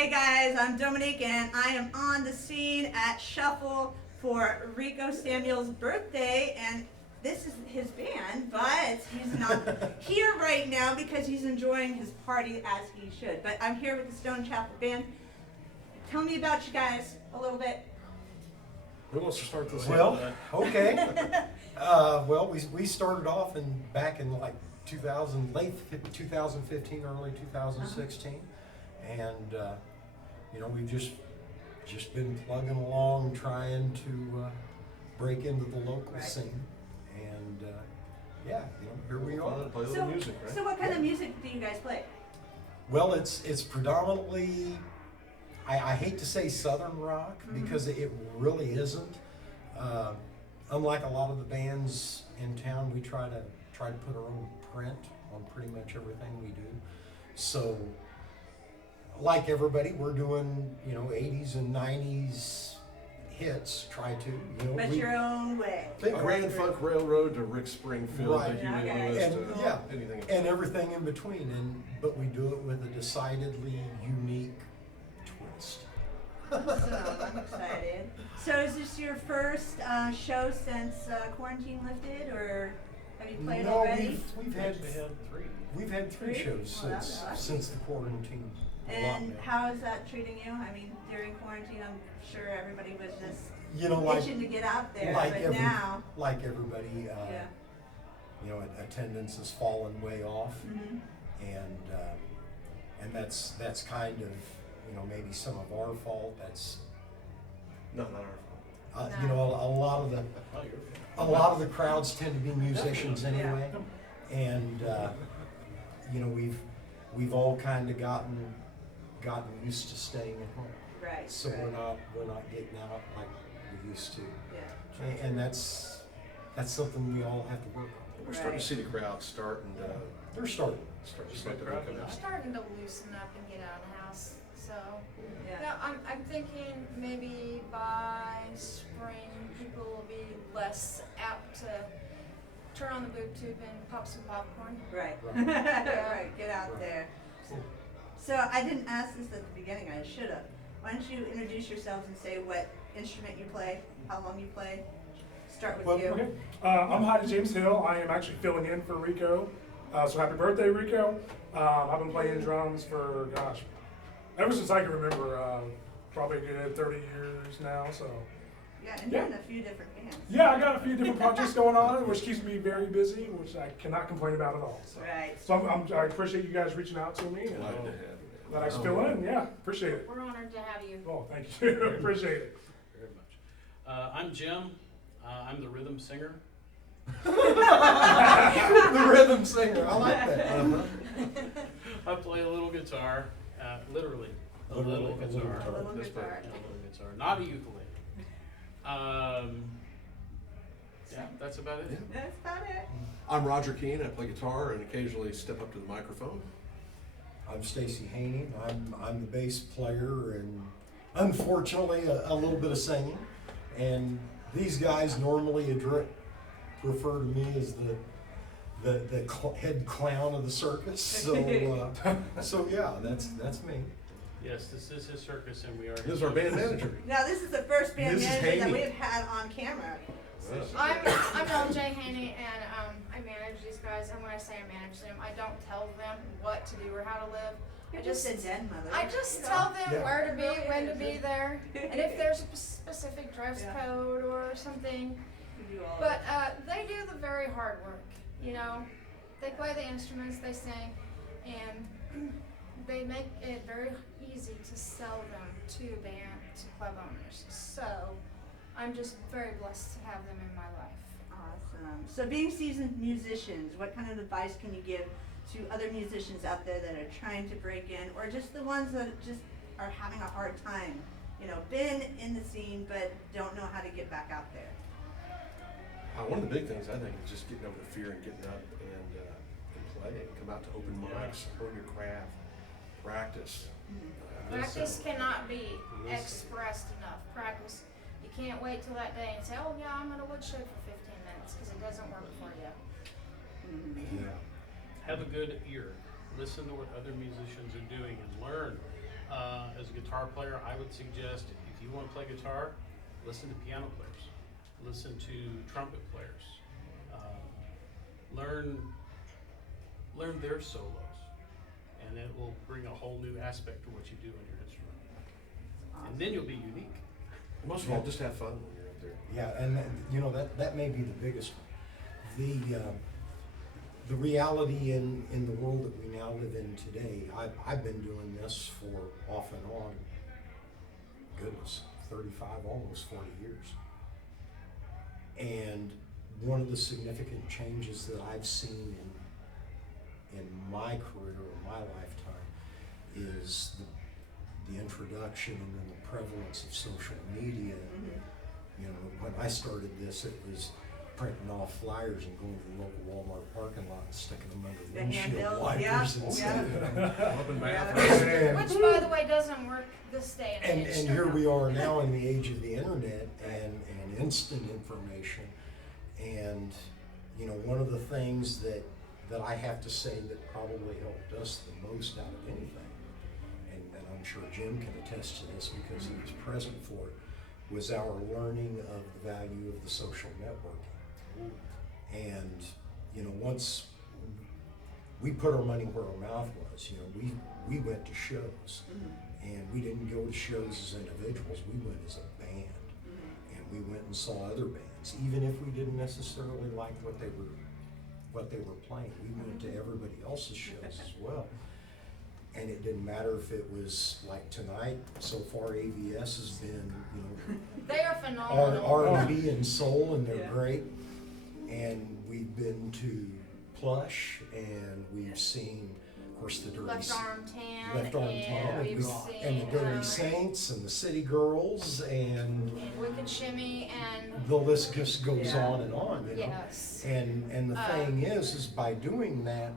Hey guys, I'm Dominique and I am on the scene at Shuffle for Rico Samuel's birthday, and this is his band, but he's not here right now because he's enjoying his party as he should. But I'm here with the Stone Chapel Band. Tell me about you guys a little bit. Who wants to start this? Well, okay. We started off back in like 2000, late 2015, early 2016, and we've just been plugging along, trying to break into the local scene, and here we are. Play a little music, right? So what kind of music do you guys play? Well, it's predominantly. I hate to say Southern rock because it really isn't. Unlike a lot of the bands in town, we try to put our own print on pretty much everything we do. So, like everybody, we're doing 80s and 90s hits. Try to But your own way. Grand Funk Railroad to Rick Springfield, Right. to Huey Okay. Lewis, And, to yeah, anything. and everything in between. But we do it with a decidedly unique twist. So I'm excited. So is this your first show since quarantine lifted, or have you played No, already? we've had three. We've had three Three? shows Well, that's lucky. since the quarantine. And lockdown. how is that treating you? I mean, during quarantine, I'm sure everybody was just Like itching to get out there, like but every- now, like everybody, yeah. Attendance has fallen way off, Hmm. and that's kind of maybe some of our fault. That's No, not our fault. a lot of the crowds tend to be musicians anyway, and we've all kind of gotten used to staying at home, Right. so right. we're not getting out like we used to, Yeah. and that's something we all have to work on. We're starting Right. to see the crowd start and They're starting. start to Good start to crowd. come We're out. starting to loosen up and get out of the house, so. Yeah. No, I'm thinking maybe by spring, people will be less apt to turn on the boob tube and pop some popcorn. Right. Right. Right. Get out Right. there. So I didn't ask this at the beginning. I should have. Why don't you introduce yourselves and say what instrument you play, how long you play? Start with Well, you. okay. I'm Heidi James Hill. I am actually filling in for Rico. So happy birthday, Rico. I've been playing drums for, ever since I can remember, probably a good 30 years now. So Yeah, and you're in a few different bands. yeah, I got a few different projects going on, which keeps me very busy, which I cannot complain about at all. So, Right. so I appreciate you guys reaching out to me and Glad to have you. that I fill in. Yeah, appreciate it. We're honored to have you. Oh, thank you. Appreciate it. Very much. I'm Jim. I'm the rhythm singer. The rhythm singer, I like that. I play a little guitar, literally a little guitar. A little This guitar. part, a little guitar, not a ukulele. Yeah, that's about it. That's about it. I'm Roger Keane. I play guitar and occasionally step up to the microphone. I'm Stacy Haney. I'm the bass player and unfortunately a little bit of singing. And these guys normally refer to me as the head clown of the circus. So so yeah, that's me. Yes, this is his circus, and we are. This is our band manager. Now this is the first band This is manager that Haney. we've had on camera. I'm LJ Haney, and I manage these guys, and when I say I manage them, I don't tell them what to do or how to live. You're I just just a den mother. I just you know. tell them Yeah. where to be, when to be there, and if there's a specific dress Yeah. code or something. You do all But they do the very hard work, They play the instruments, they sing, and they make it very easy to sell them to club owners. So I'm just very blessed to have them in my life. Awesome. So being seasoned musicians, what kind of advice can you give to other musicians out there that are trying to break in, or just the ones that just are having a hard time? Been in the scene but don't know how to get back out there. One of the big things I think is just getting over the fear and getting up and play and come out to open mics, hone your craft, practice. Practice cannot be Listen. expressed enough. Practice. You can't wait till that day and say, oh yeah, I'm gonna woodshed for 15 minutes, because it doesn't work for you. Mhm. Yeah. Have a good ear. Listen to what other musicians are doing and learn. as a guitar player, I would suggest if you want to play guitar, listen to piano players, listen to trumpet players, learn their solos, and it will bring a whole new aspect to what you do on your instrument. And then you'll be unique. Most of all, just have fun when you're up there. Yeah, and you know, that may be the biggest one. The reality in the world that we now live in today, I've been doing this for off and on, goodness, 35, almost 40 years. And one of the significant changes that I've seen in my career or my lifetime is the introduction and then the prevalence of social media. You know, when I started this, it was printing off flyers and going to the local Walmart parking lot and sticking them under The windshield handbills, wipers yeah, instead of Up and back. Which, by the way, doesn't work this day and age. and here we are now in the age of the internet and instant information. And you know, one of the things that I have to say that probably helped us the most out of anything, and I'm sure Jim can attest to this because he was present for it, was our learning of the value of the social networking. And you know, once we put our money where our mouth was, you know, we went to shows, and we didn't go to shows as individuals, we went as a band, and we went and saw other bands, even if we didn't necessarily like what they were playing. We went to everybody else's shows as well. And it didn't matter if it was like tonight, so far AVS has been, you know, They are phenomenal. R&B and soul, and they're Yeah. great. And we've been to Plush, and we've seen, of course, the Dirty Left Arm Tan. Left Arm and Tan, we've seen, and the Dirty Saints, and the City Girls, and and Wicked Shimmy, and the list just goes Yeah. on and on, you know. yes. And the thing is by doing that,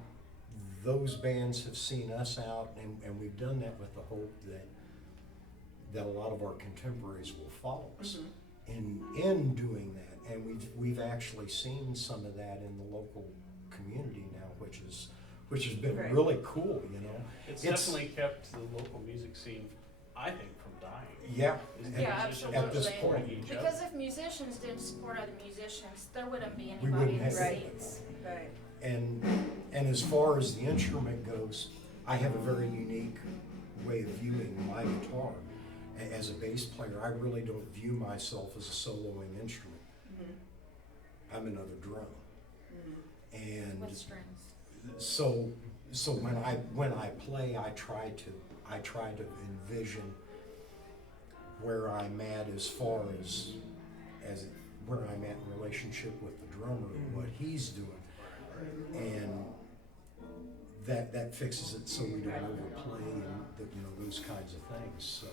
those bands have seen us out, and we've done that with the hope that a lot of our contemporaries will follow us in doing that. And we've actually seen some of that in the local community now, which has been Right. really cool, you know. It's It's- definitely kept the local music scene, I think, from dying. Yeah. Is at- the Yeah, musicians at this absolutely. point. supporting each other. Because if musicians didn't support other musicians, there wouldn't be We anybody wouldn't in the have Right. seats. Right. And as far as the instrument goes, I have a very unique way of viewing my guitar. As a bass player, I really don't view myself as a soloing instrument. I'm another drum. And With strings. so when I play, I try to envision where I'm at as far as where I'm at in relationship with the drummer and what he's doing, and that fixes it so we don't overplay and those kinds of things.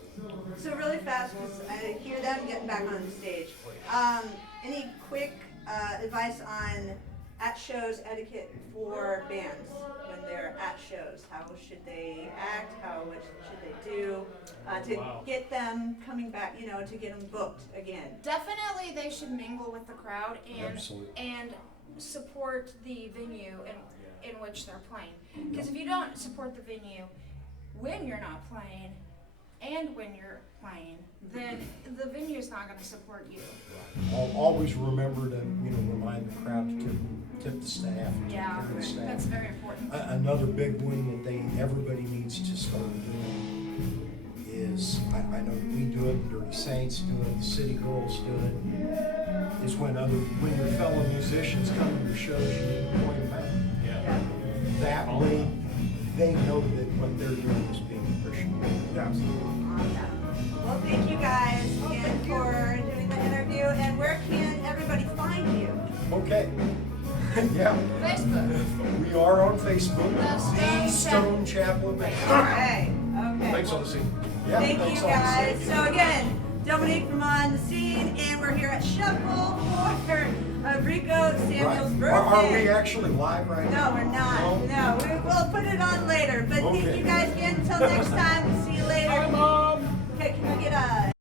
So really fast, because I hear them getting back on the stage. Any quick advice on at shows etiquette for bands when they're at shows? How should they act? What should they do to Wow. get them coming back? To get them booked again. Definitely, they should mingle with the crowd Absolutely. and support the venue in which they're playing. Because if you don't support the venue when you're not playing and when you're playing, then the venue is not going to support you. I'll always remember to remind the crowd to tip the staff. And take Yeah, care of the staff. that's very important. Another big one that everybody needs to start doing is, I know we do it, the Dirty Saints do it, the City Girls do it, is when your fellow musicians come to your shows, you need to point them out. Yeah. That way, they know that what they're doing is being appreciated. Absolutely. Awesome. Well, thank you guys again for doing the interview. And where can everybody find you? Okay. Yeah, Facebook. we are on Facebook, The The Stone Stone Chapel Band. Okay. Okay. Thanks on the scene. Yeah, Thank thanks you all the guys. same. So again, Dominique from On the Scene, and we're here at Shuffle for Rico Samuel's Right. Are we birthday. actually live right now? No, we're not. No, we will put it on later. But thank Okay. you guys again. Until next time. See you later. Bye, Mom. Okay, can I get a